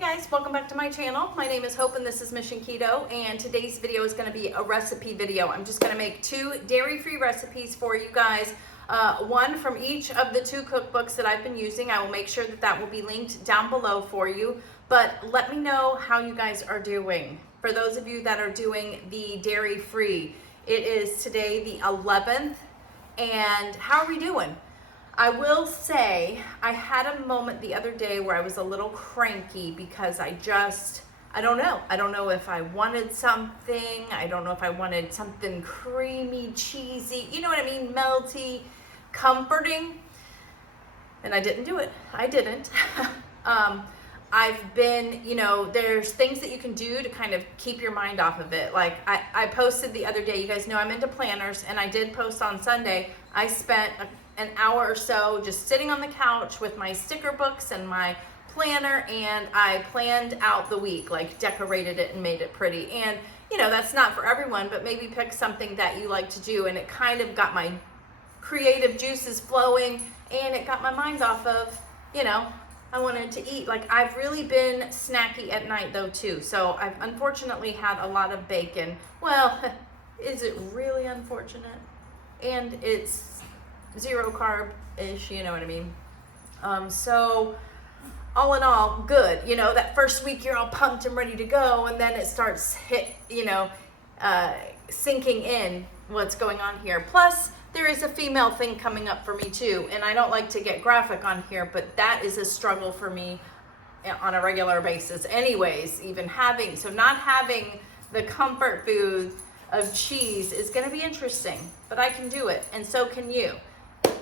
Guys, welcome back to my channel. My name is Hope and this is MissionKeto, and today's video is going to be a recipe video. I'm just going to make 2 dairy-free recipes for you guys, one from each of the 2 cookbooks that I've been using. I will make sure that that will be linked down below for you, but let me know how you guys are doing. For those of you that are doing the dairy-free, it is today the 11th, and how are we doing? I will say I had a moment the other day where I was a little cranky because I don't know. I don't know if I wanted something. I don't know if I wanted something creamy, cheesy, you know what I mean? Melty, comforting. And I didn't do it. I didn't. I've been, there's things that you can do to kind of keep your mind off of it. Like I posted the other day, you guys know I'm into planners, and I did post on Sunday. I spent an hour or so just sitting on the couch with my sticker books and my planner, and I planned out the week, like decorated it and made it pretty. And that's not for everyone, but maybe pick something that you like to do, and it kind of got my creative juices flowing, and it got my mind off of, I wanted to eat. Like, I've really been snacky at night though too, so I've unfortunately had a lot of bacon. Well, is it really unfortunate? And it's 0 carb-ish, you know what I mean? So all in all, good. That first week you're all pumped and ready to go, and then it starts sinking in what's going on here. Plus, there is a female thing coming up for me too, and I don't like to get graphic on here, but that is a struggle for me on a regular basis anyways. Not having the comfort food of cheese is going to be interesting, but I can do it, and so can you.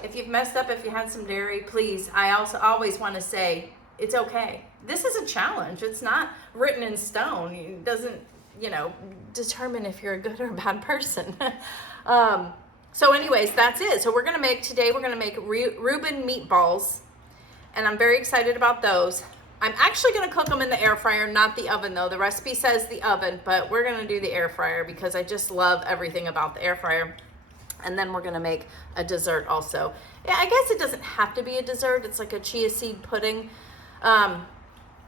If you've messed up, if you had some dairy, please, I also always want to say, it's okay. This is a challenge. It's not written in stone. It doesn't, determine if you're a good or a bad person. So anyways, that's it. So we're going to make Reuben Meatballs, and I'm very excited about those. I'm actually going to cook them in the air fryer, not the oven though. The recipe says the oven, but we're going to do the air fryer because I just love everything about the air fryer. And then we're gonna make a dessert also. Yeah, I guess it doesn't have to be a dessert. It's like a chia seed pudding. And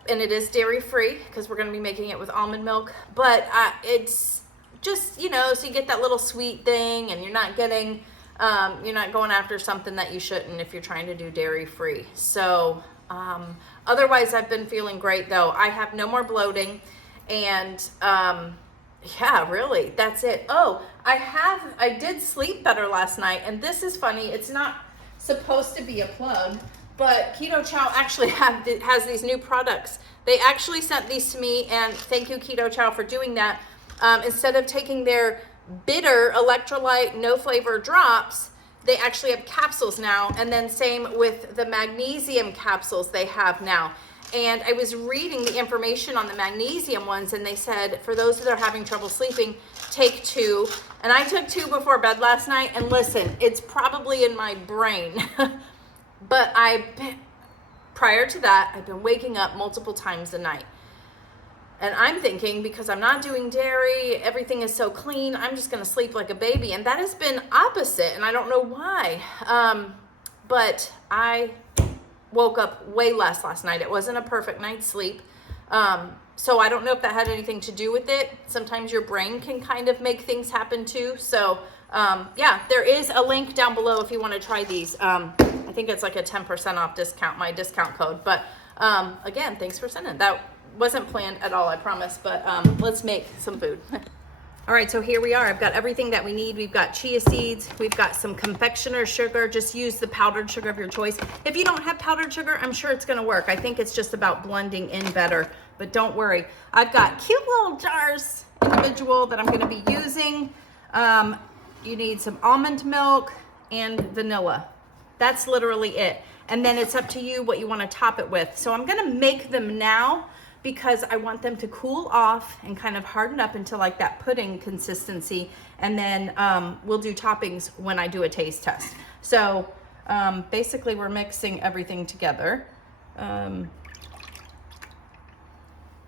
it is dairy free because we're gonna be making it with almond milk. But it's just, so you get that little sweet thing, and you're not going after something that you shouldn't if you're trying to do dairy free. So otherwise I've been feeling great though. I have no more bloating, and yeah, really, that's it. Oh, I did sleep better last night, and this is funny. It's not supposed to be a plug, but Keto Chow actually has these new products. They actually sent these to me, and thank you, Keto Chow, for doing that. Instead of taking their bitter electrolyte, no flavor drops, they actually have capsules now, and then same with the magnesium capsules they have now. And I was reading the information on the magnesium ones, and they said, for those that are having trouble sleeping, take 2. And I took 2 before bed last night, and listen, it's probably in my brain. But prior to that, I've been waking up multiple times a night. And I'm thinking, because I'm not doing dairy, everything is so clean, I'm just gonna sleep like a baby. And that has been opposite, and I don't know why. But I woke up way less last night. It wasn't a perfect night's sleep. So I don't know if that had anything to do with it. Sometimes your brain can kind of make things happen too. So yeah, there is a link down below if you want to try these. I think it's like a 10% off discount, my discount code. But again, thanks for sending. That wasn't planned at all, I promise. But let's make some food. All right, so here we are. I've got everything that we need. We've got chia seeds. We've got some confectioner sugar. Just use the powdered sugar of your choice. If you don't have powdered sugar, I'm sure it's gonna work. I think it's just about blending in better, but don't worry. I've got cute little jars, individual, that I'm gonna be using. You need some almond milk and vanilla. That's literally it. And then it's up to you what you wanna top it with. So I'm gonna make them now, because I want them to cool off and kind of harden up into like that pudding consistency. And then we'll do toppings when I do a taste test. So basically we're mixing everything together.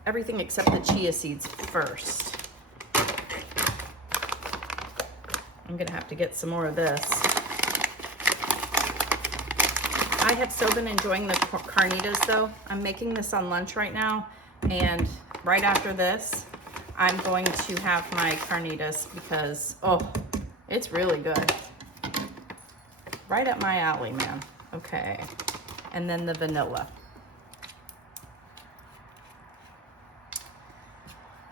Everything except the chia seeds first. I'm gonna have to get some more of this. I have so been enjoying the carnitas though. I'm making this on lunch right now, And right after this, I'm going to have my carnitas because, oh, it's really good. Right up my alley, man. Okay. And then the vanilla.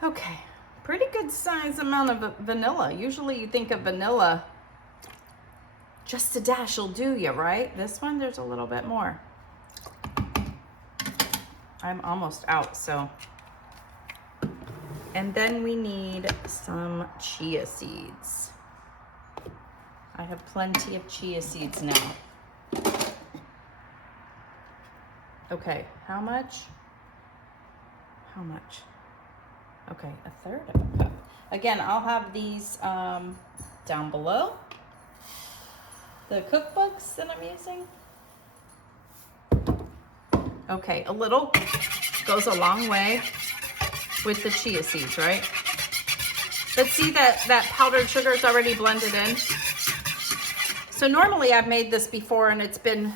Okay. Pretty good size amount of vanilla. Usually you think of vanilla, just a dash will do you, right? This one, there's a little bit more. I'm almost out, so. And then we need some chia seeds. I have plenty of chia seeds now. Okay, how much? How much? Okay, a third of a cup. Again, I'll have these down below. The cookbooks that I'm using. Okay, a little goes a long way with the chia seeds, right? But see that powdered sugar is already blended in. So normally I've made this before and it's been,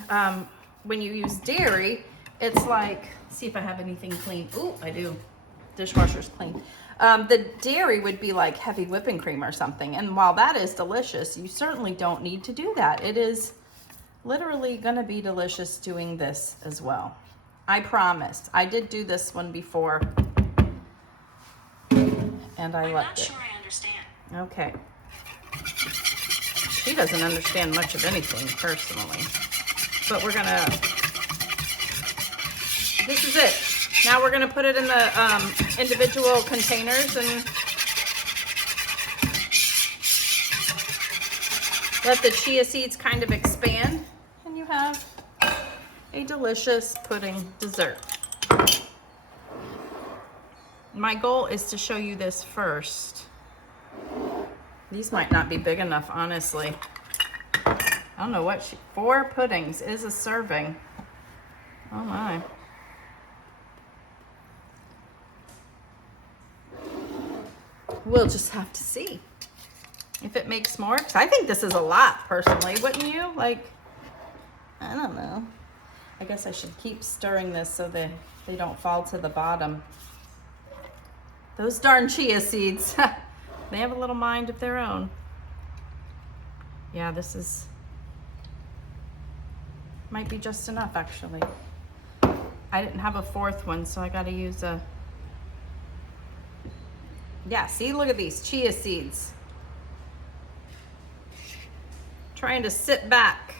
when you use dairy, it's like, see if I have anything clean. Ooh, I do. Dishwasher's clean. The dairy would be like heavy whipping cream or something. And while that is delicious, you certainly don't need to do that. It is literally gonna be delicious doing this as well. I promise. I did do this one before and I loved it. I'm not sure I understand. Okay. She doesn't understand much of anything personally, but we're gonna, this is it. Now we're gonna put it in the individual containers and let the chia seeds kind of expand, and you have a delicious pudding dessert. My goal is to show you this first. These might not be big enough, honestly. I don't know what 4 puddings is a serving. Oh my. We'll just have to see if it makes more. I think this is a lot, personally, wouldn't you? Like, I don't know. I guess I should keep stirring this so that they don't fall to the bottom. Those darn chia seeds. They have a little mind of their own. Yeah, this is, might be just enough, actually. I didn't have a 4th one, so I gotta use a, yeah, see, look at these chia seeds. Trying to sit back.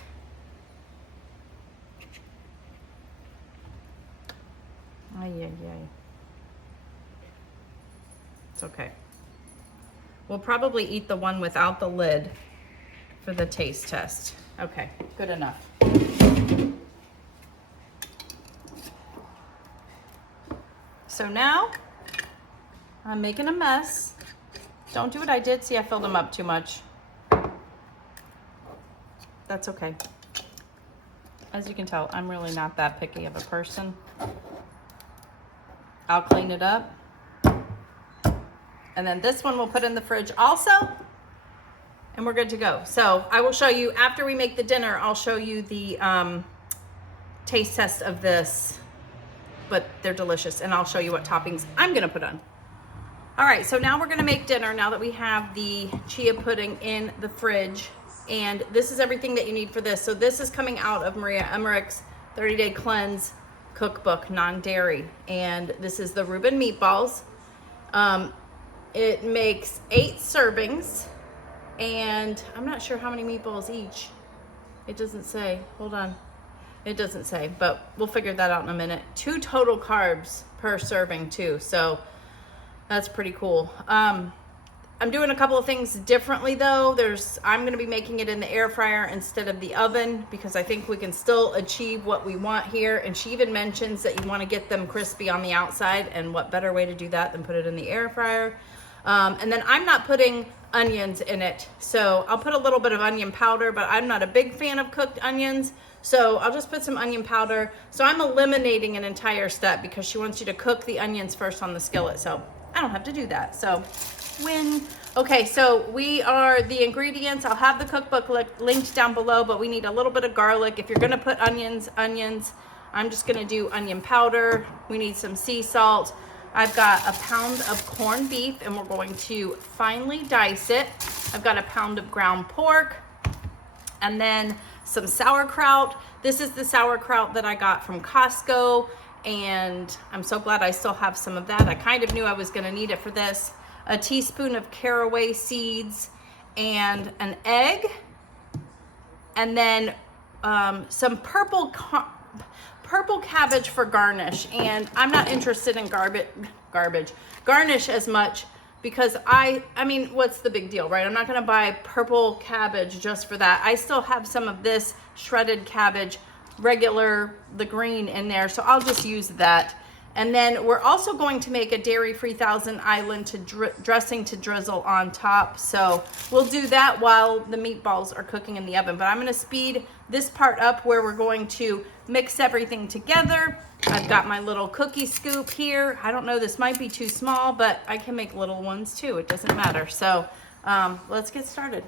Ay, ay, ay. It's okay. We'll probably eat the one without the lid for the taste test. Okay, good enough. So now I'm making a mess. Don't do what I did. See, I filled them up too much. That's okay. As you can tell, I'm really not that picky of a person. I'll clean it up. And then this one we'll put in the fridge also, and we're good to go. So I will show you, after we make the dinner, I'll show you the taste test of this, but they're delicious, and I'll show you what toppings I'm gonna put on. All right, so now we're gonna make dinner now that we have the chia pudding in the fridge, and this is everything that you need for this. So this is coming out of Maria Emmerich's 30-Day Cleanse cookbook, non-dairy, and this is the Reuben Meatballs. It makes 8 servings, and I'm not sure how many meatballs each. It doesn't say. Hold on. It doesn't say, but we'll figure that out in a minute. 2 total carbs per serving too, so that's pretty cool. I'm doing a couple of things differently though. I'm going to be making it in the air fryer instead of the oven because I think we can still achieve what we want here. And she even mentions that you want to get them crispy on the outside, and what better way to do that than put it in the air fryer. And then I'm not putting onions in it. So I'll put a little bit of onion powder, but I'm not a big fan of cooked onions. So I'll just put some onion powder. So I'm eliminating an entire step because she wants you to cook the onions first on the skillet. So I don't have to do that. So okay, so the ingredients, I'll have the cookbook linked down below, but we need a little bit of garlic. If you're gonna put onions, I'm just gonna do onion powder. We need some sea salt. I've got a pound of corned beef and we're going to finely dice it. I've got a pound of ground pork and then some sauerkraut. This is the sauerkraut that I got from Costco and I'm so glad I still have some of that. I kind of knew I was gonna need it for this. A teaspoon of caraway seeds and an egg, and then some purple cabbage for garnish. And I'm not interested in garnish as much because I mean, what's the big deal, right? I'm not gonna buy purple cabbage just for that. I still have some of this shredded cabbage, the green in there, so I'll just use that. And then we're also going to make a dairy-free Thousand Island dressing to drizzle on top. So we'll do that while the meatballs are cooking in the oven. But I'm gonna speed this part up where we're going to mix everything together. I've got my little cookie scoop here. I don't know, this might be too small, but I can make little ones too. It doesn't matter. So let's get started.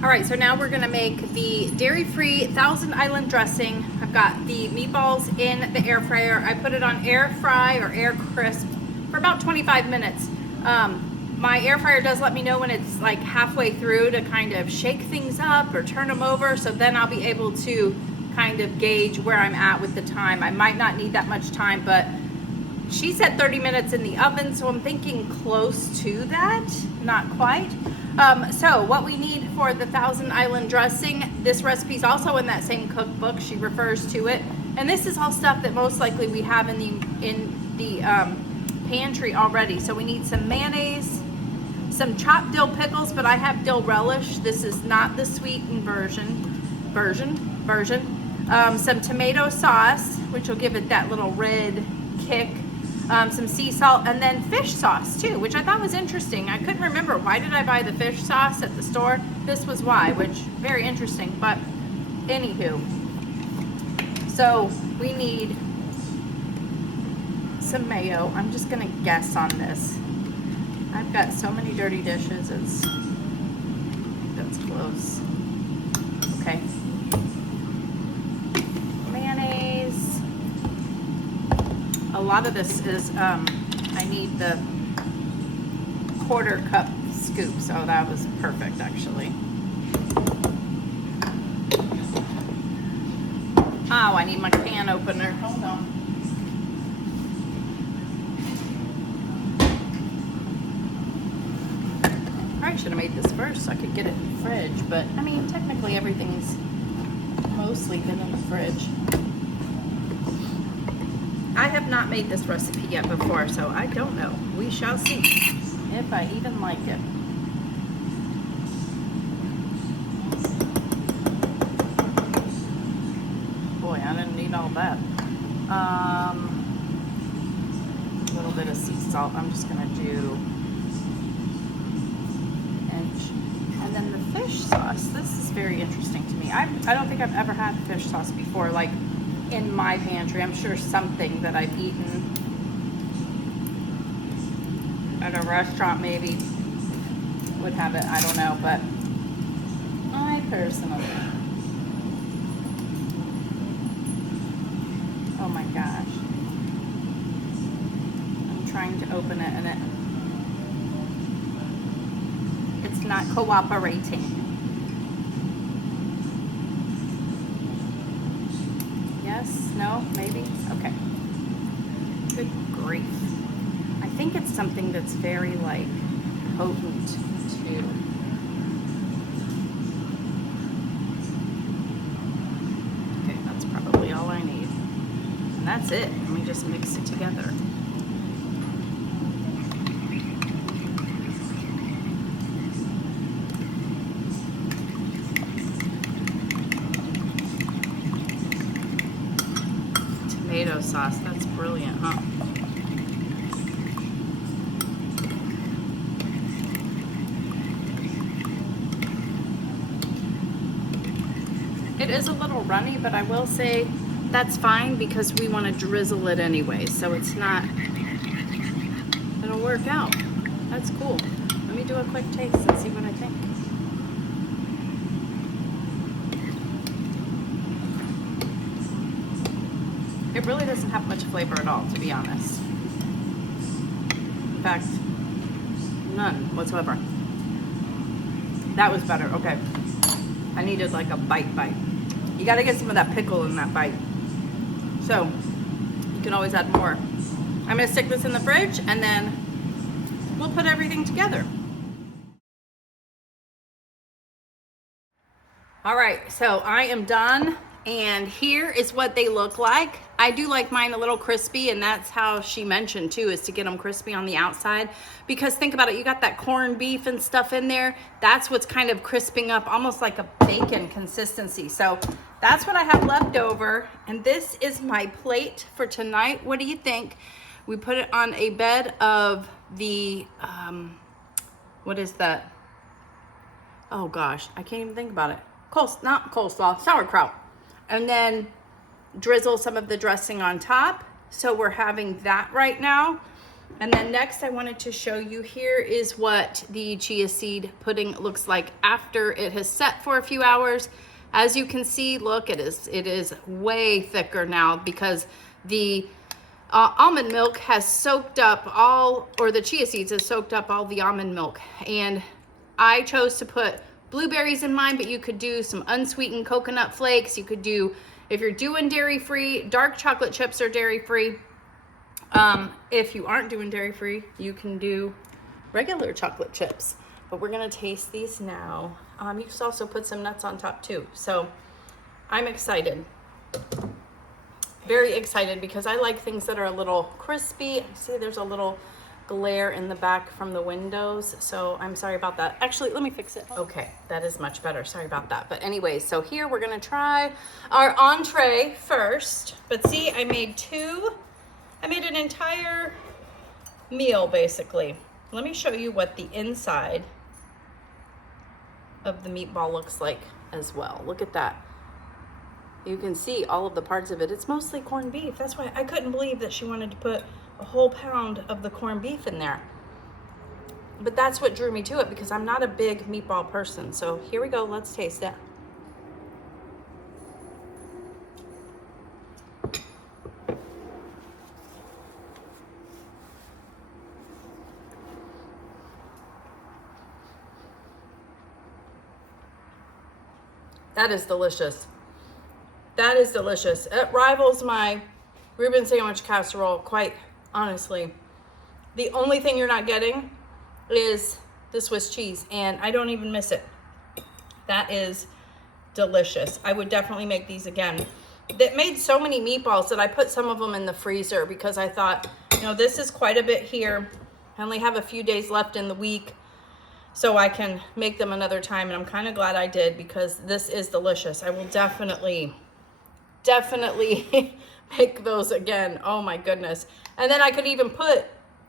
All right, so now we're gonna make the dairy-free Thousand Island dressing. I've got the meatballs in the air fryer. I put it on air fry or air crisp for about 25 minutes. My air fryer does let me know when it's like halfway through to kind of shake things up or turn them over, so then I'll be able to kind of gauge where I'm at with the time. I might not need that much time, but she said 30 minutes in the oven, so I'm thinking close to that, not quite. So what we need for the Thousand Island dressing, this recipe is also in that same cookbook. She refers to it, and this is all stuff that most likely we have in the pantry already. So we need some mayonnaise, some chopped dill pickles, but I have dill relish. This is not the sweetened version. Some tomato sauce, which will give it that little red kick. Some sea salt, and then fish sauce too, which I thought was interesting. I couldn't remember, why did I buy the fish sauce at the store? This was why, which very interesting, but anywho. So we need some mayo. I'm just gonna guess on this. I've got so many dirty dishes, that's close. Okay. Mayonnaise. A lot of this is, I need the 1/4 cup scoop, so that was perfect actually. Oh, I need my can opener. Hold on. I should have made this first so I could get it in the fridge, but I mean, technically everything's mostly been in the fridge. I have not made this recipe yet before, so I don't know. We shall see if I even like it. Boy, I didn't need all that. A little bit of sea salt. I'm just gonna do inch. And then the fish sauce. This is very interesting to me. I don't think I've ever had fish sauce before, like in my pantry. I'm sure something that I've eaten at a restaurant maybe would have it. I don't know, but I personally, oh my gosh, I'm trying to open it and it's not cooperating. Yes, no, maybe, okay. Good grief. I think it's something that's very like potent too. Okay, that's probably all I need. And that's it. Let me just mix it together. Tomato sauce, that's brilliant, huh? It is a little runny, but I will say that's fine because we want to drizzle it anyway, so it's not, it'll work out. That's cool. Let me do a quick taste and see what I think. It really doesn't have much flavor at all, to be honest. In fact, none whatsoever. That was better. Okay. I needed like a bite. You got to get some of that pickle in that bite. So you can always add more. I'm going to stick this in the fridge and then we'll put everything together. All right, so I am done. And here is what they look like. I do like mine a little crispy, and that's how she mentioned too, is to get them crispy on the outside. Because think about it, you got that corned beef and stuff in there. That's what's kind of crisping up, almost like a bacon consistency. So that's what I have left over. And this is my plate for tonight. What do you think? We put it on a bed of the, what is that? Oh gosh, I can't even think about it. Not coleslaw, sauerkraut. And then drizzle some of the dressing on top. So we're having that right now. And then next I wanted to show you, here is what the chia seed pudding looks like after it has set for a few hours. As you can see, look, it is way thicker now because the almond milk has soaked up all, or the chia seeds has soaked up all the almond milk. And I chose to put blueberries in mine, but you could do some unsweetened coconut flakes. You could do, if you're doing dairy-free, dark chocolate chips are dairy-free. If you aren't doing dairy-free, you can do regular chocolate chips. But we're gonna taste these now. You can also put some nuts on top too. So I'm excited. Very excited because I like things that are a little crispy. See, there's a little glare in the back from the windows, so I'm sorry about that. Actually, let me fix it. Okay, that is much better. Sorry about that. But anyways, so here we're gonna try our entree first. But see, I made an entire meal basically. Let me show you what the inside of the meatball looks like as well. Look at that. You can see all of the parts of it. It's mostly corned beef. That's why I couldn't believe that she wanted to put a whole pound of the corned beef in there. But that's what drew me to it because I'm not a big meatball person. So here we go, let's taste it. That is delicious. That is delicious. It rivals my Reuben sandwich casserole, quite honestly. The only thing you're not getting is the Swiss cheese, and I don't even miss it. That is delicious. I would definitely make these again. That made so many meatballs that I put some of them in the freezer because I thought, you know, this is quite a bit here. I only have a few days left in the week, so I can make them another time, and I'm kind of glad I did because this is delicious. I will definitely make those again. Oh my goodness. And then I could even put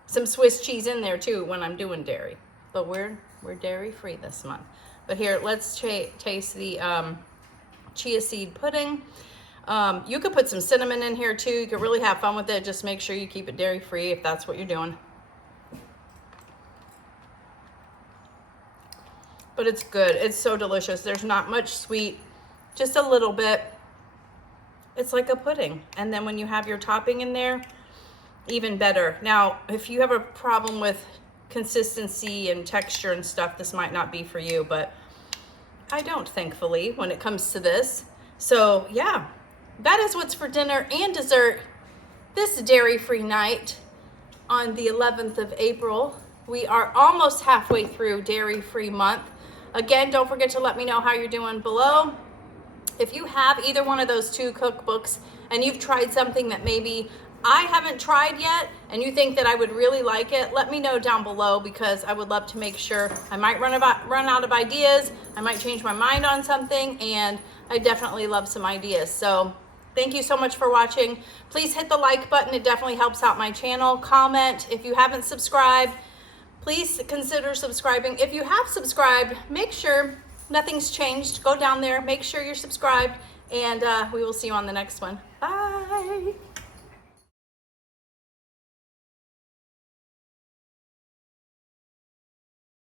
some Swiss cheese in there too when I'm doing dairy. But we're dairy free this month. But here, let's taste the chia seed pudding. You could put some cinnamon in here too. You could really have fun with it. Just make sure you keep it dairy free if that's what you're doing. But it's good. It's so delicious. There's not much sweet, just a little bit. It's like a pudding. And then when you have your topping in there, even better. Now, if you have a problem with consistency and texture and stuff, this might not be for you, but I don't, thankfully, when it comes to this. So yeah, that is what's for dinner and dessert this dairy-free night on the 11th of April. We are almost halfway through dairy-free month. Again, don't forget to let me know how you're doing below. If you have either one of those two cookbooks and you've tried something that maybe I haven't tried yet and you think that I would really like it, let me know down below because I would love to make sure. I might run out of ideas. I might change my mind on something, and I definitely love some ideas. So thank you so much for watching. Please hit the like button. It definitely helps out my channel. Comment. If you haven't subscribed, please consider subscribing. If you have subscribed, make sure nothing's changed. Go down there, make sure you're subscribed, and we will see you on the next one. Bye.